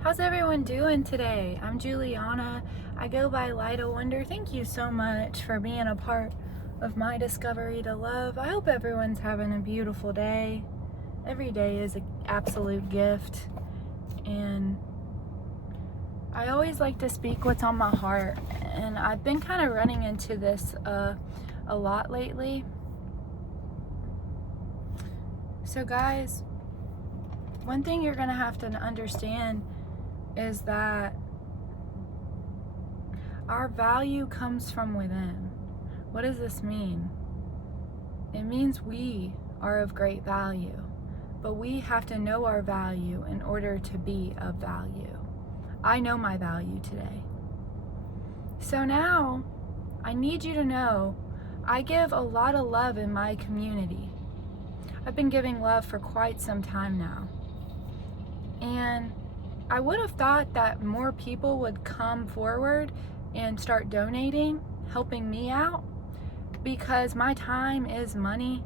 How's everyone doing today? I'm Juliana. I go by Light of Wonder. Thank you so much for being a part of my discovery to love. I hope everyone's having a beautiful day. Every day is an absolute gift, and I always like to speak what's on my heart, and I've been kind of running into this a lot lately. So guys, one thing you're gonna have to understand is that our value comes from within. What does this mean? It means we are of great value, but we have to know our value in order to be of value. I know my value today. So now, I need you to know I give a lot of love in my community. I've been giving love for quite some time now. And I would have thought that more people would come forward and start donating, helping me out, because my time is money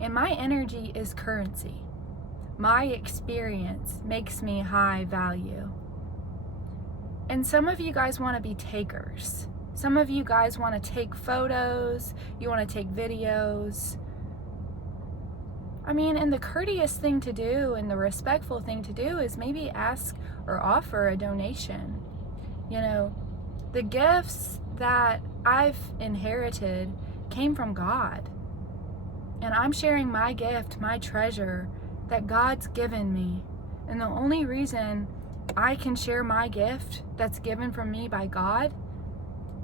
and my energy is currency. My experience makes me high value. And some of you guys want to be takers. Some of you guys want to take photos, you want to take videos. I mean, and the courteous thing to do and the respectful thing to do is maybe ask or offer a donation. You know, the gifts that I've inherited came from God. And I'm sharing my gift, my treasure that God's given me. And the only reason I can share my gift that's given from me by God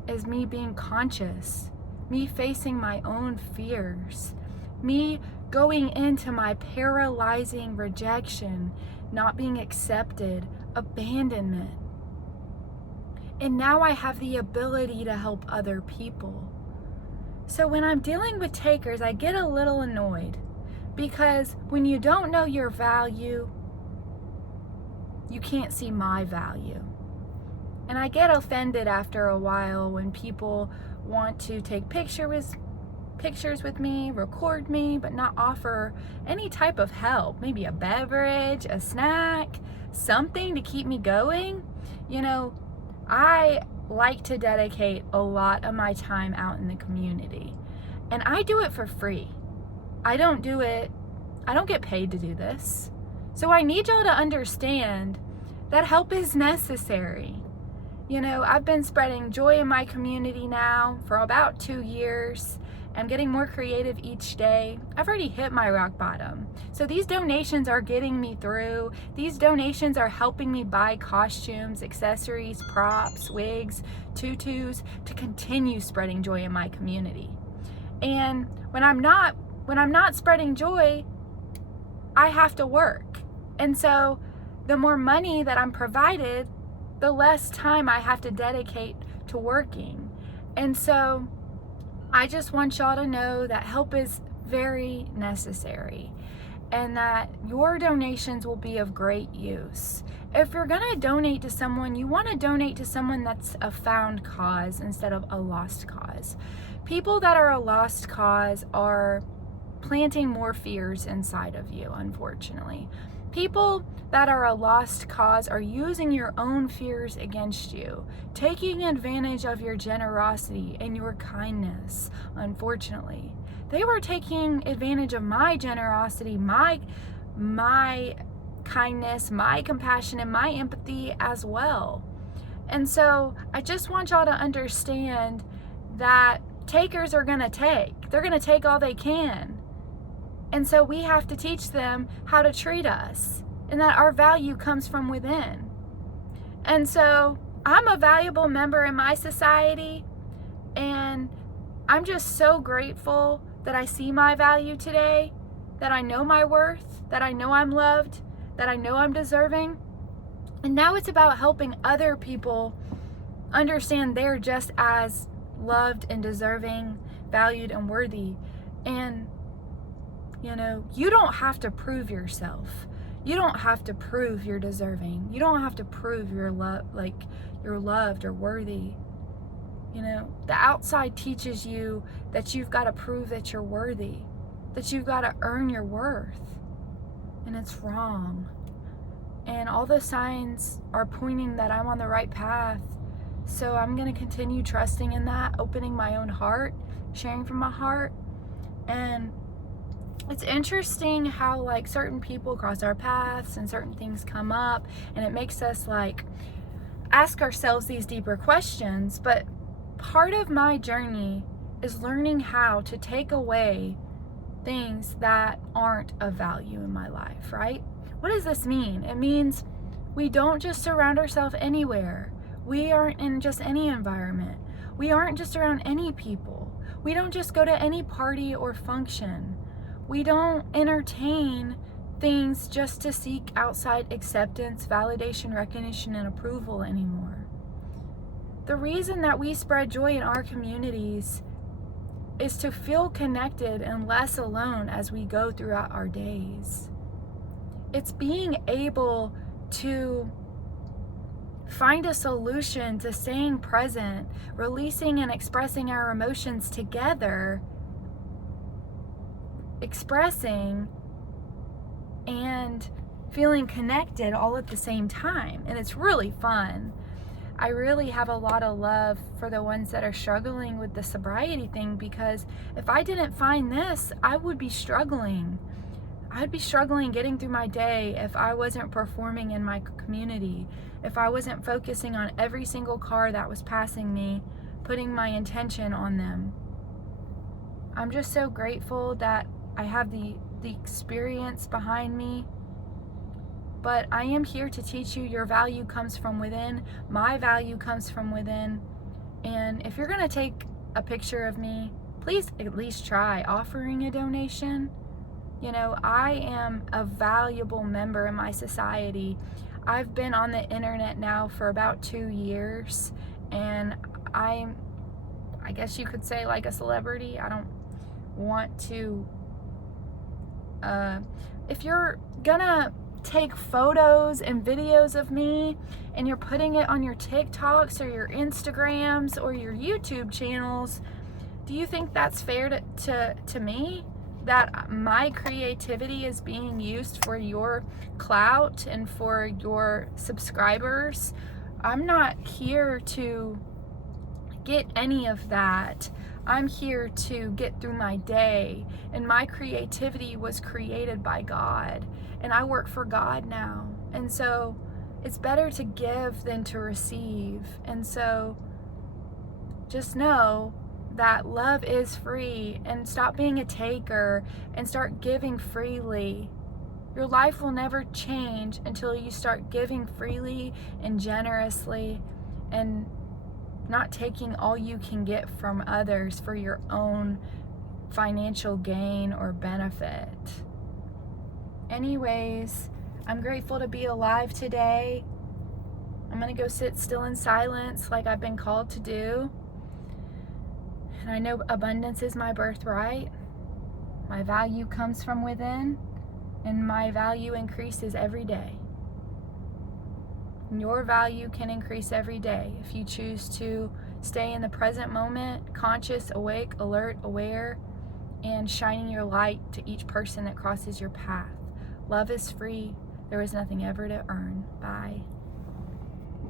is me being conscious, me facing my own fears, me going into my paralyzing rejection, not being accepted, abandonment. And now I have the ability to help other people. So when I'm dealing with takers, I get a little annoyed, because when you don't know your value, you can't see my value. And I get offended after a while when people want to take pictures with me, record me, but not offer any type of help. Maybe a beverage, a snack, something to keep me going. You know, I like to dedicate a lot of my time out in the community, and I do it for free. I don't get paid to do this. So I need y'all to understand that help is necessary. You know, I've been spreading joy in my community now for about 2 years. I'm getting more creative each day. I've already hit my rock bottom. So these donations are getting me through. These donations are helping me buy costumes, accessories, props, wigs, tutus to continue spreading joy in my community. And when I'm not spreading joy, I have to work. And so the more money that I'm provided, the less time I have to dedicate to working. And so I just want y'all to know that help is very necessary, and that your donations will be of great use. If you're gonna donate to someone, you wanna donate to someone that's a found cause instead of a lost cause. People that are a lost cause are planting more fears inside of you, unfortunately. People that are a lost cause are using your own fears against you, taking advantage of your generosity and your kindness, unfortunately. They were taking advantage of my generosity, my kindness, my compassion, and my empathy as well. And so I just want y'all to understand that takers are gonna take. They're gonna take all they can. And so we have to teach them how to treat us, and that our value comes from within. And so I'm a valuable member in my society, and I'm just so grateful that I see my value today, that I know my worth, that I know I'm loved, that I know I'm deserving. And now it's about helping other people understand they're just as loved and deserving, valued and worthy. And you know, you don't have to prove yourself. You don't have to prove you're deserving. You don't have to prove you're loved or worthy. You know, the outside teaches you that you've got to prove that you're worthy, that you've got to earn your worth. And it's wrong. and all the signs are pointing that I'm on the right path. So I'm going to continue trusting in that, opening my own heart, sharing from my heart. And it's interesting how like certain people cross our paths and certain things come up, and it makes us like ask ourselves these deeper questions. But part of my journey is learning how to take away things that aren't of value in my life, right? What does this mean? It means we don't just surround ourselves anywhere. We aren't in just any environment. We aren't just around any people. We don't just go to any party or function. We don't entertain things just to seek outside acceptance, validation, recognition, and approval anymore. The reason that we spread joy in our communities is to feel connected and less alone as we go throughout our days. It's being able to find a solution to staying present, releasing and expressing our emotions together, expressing and feeling connected all at the same time. And it's really fun. I really have a lot of love for the ones that are struggling with the sobriety thing, because if I didn't find this, I would be struggling. I'd be struggling getting through my day if I wasn't performing in my community, if I wasn't focusing on every single car that was passing me, putting my intention on them. I'm just so grateful that I have the experience behind me. But I am here to teach you your value comes from within. My value comes from within. And if you're going to take a picture of me, please at least try offering a donation. You know, I am a valuable member in my society. I've been on the internet now for about 2 years, and I guess you could say like a celebrity. I don't want to, if you're gonna take photos and videos of me and you're putting it on your TikToks or your Instagrams or your YouTube channels, do you think that's fair to me? That my creativity is being used for your clout and for your subscribers? I'm not here to get any of that. I'm here to get through my day, and my creativity was created by God, and I work for God now. And so it's better to give than to receive. And so just know that love is free, and stop being a taker and start giving freely. Your life will never change until you start giving freely and generously, and not taking all you can get from others for your own financial gain or benefit. Anyways, I'm grateful to be alive today. I'm going to go sit still in silence like I've been called to do. And I know abundance is my birthright. My value comes from within, and my value increases every day. Your value can increase every day if you choose to stay in the present moment, conscious, awake, alert, aware, and shining your light to each person that crosses your path. Love is free. There is nothing ever to earn. Bye.